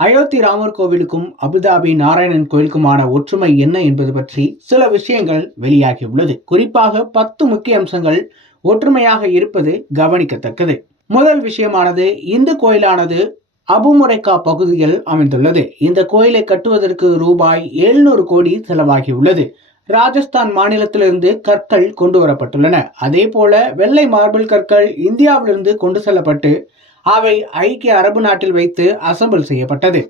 அயோத்தி ராமர் கோவிலுக்கும் அபுதாபி நாராயணன் கோயிலுக்குமான ஒற்றுமை என்ன என்பது பற்றி சில விஷயங்கள் வெளியாகியுள்ளது. குறிப்பாக 10 முக்கிய அம்சங்கள் ஒற்றுமையாக இருப்பது கவனிக்கத்தக்கது. முதல் விஷயமானது, இந்த கோயிலானது அபுமுரைக்கா பகுதியில் அமைந்துள்ளது. இந்த கோயிலை கட்டுவதற்கு ரூபாய் 700 கோடி செலவாகியுள்ளது. ராஜஸ்தான் மாநிலத்திலிருந்து கற்கள் கொண்டு வரப்பட்டுள்ளன. அதே போல வெள்ளை மார்பிள் கற்கள் இந்தியாவிலிருந்து கொண்டு செல்லப்பட்டு அவை ஐக்கிய அரபு நாட்டில் வைத்து அசம்பிள் செய்யப்பட்டது.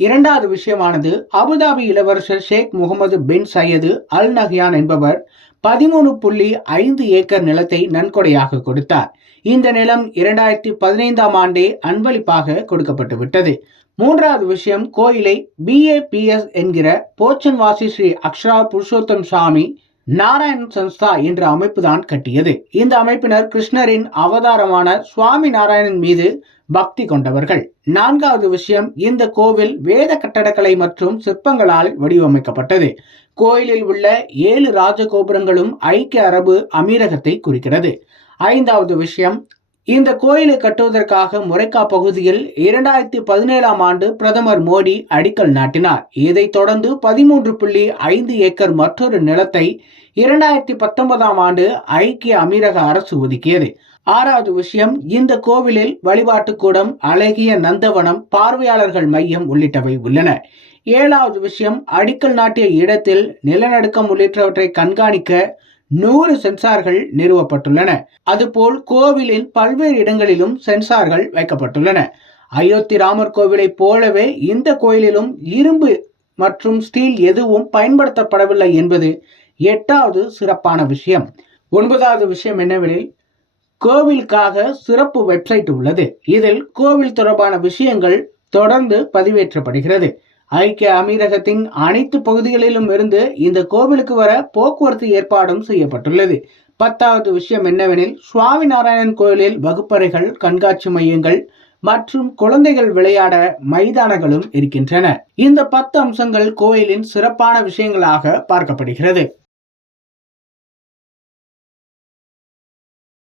இரண்டாவது விஷயமானது, அபுதாபி இளவரசர் ஷேக் முகமது பின் சையது அல் நஹ்யான் என்பவர் 13.5 ஏக்கர் நிலத்தை நன்கொடையாக கொடுத்தார். இந்த நிலம் 2015ஆம் ஆண்டே அன்பளிப்பாக கொடுக்கப்பட்டு விட்டது. மூன்றாவது விஷயம், கோயிலை BAPS என்கிற போச்சன்வாசி ஸ்ரீ அக்ஷரா புருஷோத்தம் சாமி நாராயண் சன்ஸ்தா என்ற அமைப்பு தான் கட்டியது. இந்த அமைப்பினர் கிருஷ்ணரின் அவதாரமான சுவாமி நாராயணன் மீது பக்தி கொண்டவர்கள். நான்காவது விஷயம், இந்த கோவில் வேத கட்டடக்கலை மற்றும் சிற்பங்களால் வடிவமைக்கப்பட்டது. கோயிலில் உள்ள 7 ராஜகோபுரங்களும் ஐக்கிய அரபு அமீரகத்தை குறிக்கிறது. ஐந்தாவது விஷயம், இந்த கோயிலை கட்டுவதற்காக முரைக்கா பகுதியில் 2017ஆம் ஆண்டு பிரதமர் மோடி அடிக்கல் நாட்டினார். இதைத் தொடர்ந்து 13.5 ஏக்கர் மற்றொரு நிலத்தை 2019ஆம் ஆண்டு ஐக்கிய அமீரக அரசு ஒதுக்கியது. ஆறாவது விஷயம், இந்த கோவிலில் வழிபாட்டுக்கூடம், அழகிய நந்தவனம், பார்வையாளர்கள் மையம் உள்ளிட்டவை உள்ளன. ஏழாவது விஷயம், அடிக்கல் நாட்டிய இடத்தில் நிலநடுக்கம் உள்ளிட்டவற்றை கண்காணிக்க 100 சென்சார்கள் நிறுவப்பட்டுள்ளன. அதுபோல் கோவிலின் பல்வேறு இடங்களிலும் சென்சார்கள் வைக்கப்பட்டுள்ளன. அயோத்தி ராமர் கோவிலை போலவே இந்த கோயிலிலும் இரும்பு மற்றும் ஸ்டீல் எதுவும் பயன்படுத்தப்படவில்லை என்பது 8வது சிறப்பான விஷயம். 9வது விஷயம் என்னவெனில், கோவிலுக்காக சிறப்பு வெப்சைட் உள்ளது. இதில் கோவில் தொடர்பான விஷயங்கள் தொடர்ந்து பதிவேற்றப்படுகிறது. ஐக்கிய அமீரகத்தின் அனைத்து பகுதிகளிலும் இருந்து இந்த கோவிலுக்கு வர போக்குவரத்து ஏற்பாடும் செய்யப்பட்டுள்ளது. 10வது விஷயம் என்னவெனில், சுவாமி நாராயணன் கோயிலில் வகுப்பறைகள், கண்காட்சி மையங்கள் மற்றும் குழந்தைகள் விளையாட மைதானங்களும் இருக்கின்றன. இந்த 10 அம்சங்கள் கோயிலின் சிறப்பான விஷயங்களாக பார்க்கப்படுகிறது.